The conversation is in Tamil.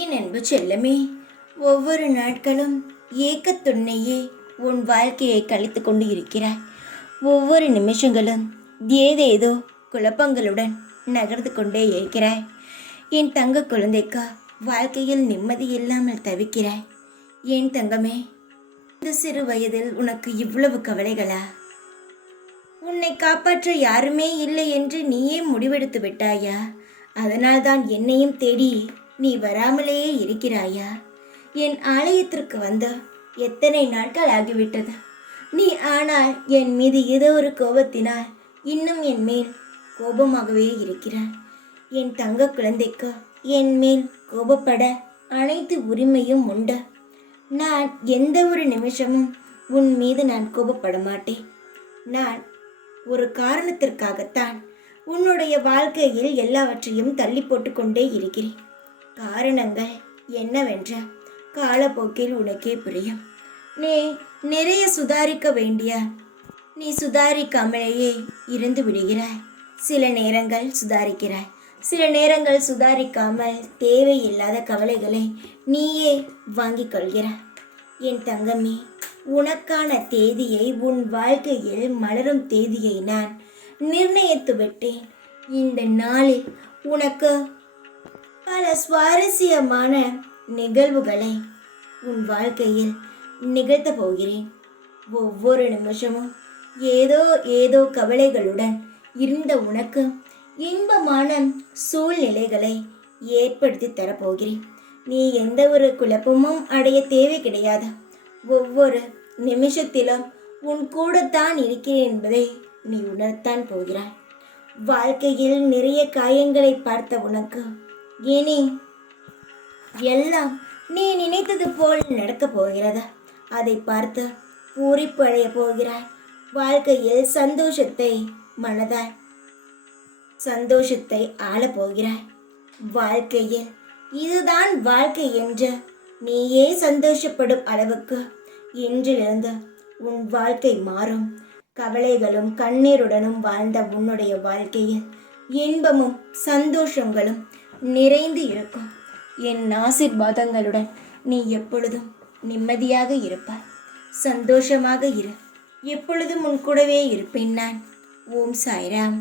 என் அன்பு செல்லமே, ஒவ்வொரு நாட்களும் ஏக்கத்துடனேயே உன் வாழ்க்கையை கழித்து கொண்டு இருக்கிறாய். ஒவ்வொரு நிமிஷங்களும் ஏதேதோ குழப்பங்களுடன் நகர்ந்து கொண்டே இருக்கிறாய். என் தங்க குழந்தைக்கா வாழ்க்கையில் நிம்மதி இல்லாமல் தவிக்கிறாய். என் தங்கமே, இந்த சிறு வயதில் உனக்கு இவ்வளவு கவலைகளா? உன்னை காப்பாற்ற யாருமே இல்லை என்று நீயே முடிவெடுத்து விட்டாயா? அதனால்தான் என்னையும் தேடி நீ வராமலேயே இருக்கிறாயா? என் ஆலயத்திற்கு வந்த எத்தனை நாட்கள் ஆகிவிட்டது. நீ ஆனால் என் மீது ஏதோ ஒரு கோபத்தினால் இன்னும் என் மேல் கோபமாகவே இருக்கிறாய். என் தங்க குழந்தைக்கு என் மேல் கோபப்பட அனைத்து உரிமையும் உண்டு. நான் எந்த ஒரு நிமிஷமும் உன் மீது நான் கோபப்பட மாட்டேன். நான் ஒரு காரணத்திற்காகத்தான் உன்னுடைய வாழ்க்கையில் எல்லாவற்றையும் தள்ளி போட்டுக்கொண்டே இருக்கிறேன். காரணங்கள் என்னவென்ற காலப்போக்கில் உனக்கே புரியும். நீ நிறைய சுதாரிக்க வேண்டிய நீ சுதாரிக்காமலேயே இருந்து விடுகிறாய். சில நேரங்கள் சுதாரிக்கிறாய், சில நேரங்கள் சுதாரிக்காமல் தேவையில்லாத கவலைகளை நீயே வாங்கிக் கொள்கிறாய். என் தங்கமே, உனக்கான தேதியை, உன் வாழ்க்கையில் மலரும் தேதியை நான் நிர்ணயித்து விட்டேன். இந்த நாளில் உனக்கு பல சுவாரஸ்யமான நிகழ்வுகளை உன் வாழ்க்கையில் நிகழ்த்த போகிறேன். ஒவ்வொரு நிமிஷமும் ஏதோ ஏதோ கவலைகளுடன் இருந்த உனக்கு இன்பமான சூழ்நிலைகளை ஏற்படுத்தி தரப்போகிறேன். நீ எந்த ஒரு குழப்பமும் அடைய தேவை கிடையாது. ஒவ்வொரு நிமிஷத்திலும் உன் கூடத்தான் இருக்கிறேன் என்பதை நீ உணர்த்தான் போகிறாய். வாழ்க்கையில் நிறைய காயங்களை பார்த்த உனக்கு இனி எல்லாம் நீ நினைத்தது போல் நடக்கப் போகிறது. அதை பார்த்து பூரிப்பு அடைய போகிறாய். வாழ்க்கையில் சந்தோஷத்தை ஆளப்போகிறாய். வாழ்க்கையில் இதுதான் வாழ்க்கை என்று நீயே சந்தோஷப்படும் அளவுக்கு இன்றிலிருந்து உன் வாழ்க்கை மாறும். கவலைகளும் கண்ணீருடனும் வாழ்ந்த உன்னுடைய வாழ்க்கையில் இன்பமும் சந்தோஷங்களும் நிறைந்து இருக்கும். என் ஆசீர்வாதங்களுடன் நீ எப்பொழுதும் நிம்மதியாக இருப்பாய். சந்தோஷமாக இரு. எப்பொழுதும் உன் கூடவே இருப்பேன் நான். ஓம் சாய்ராம்.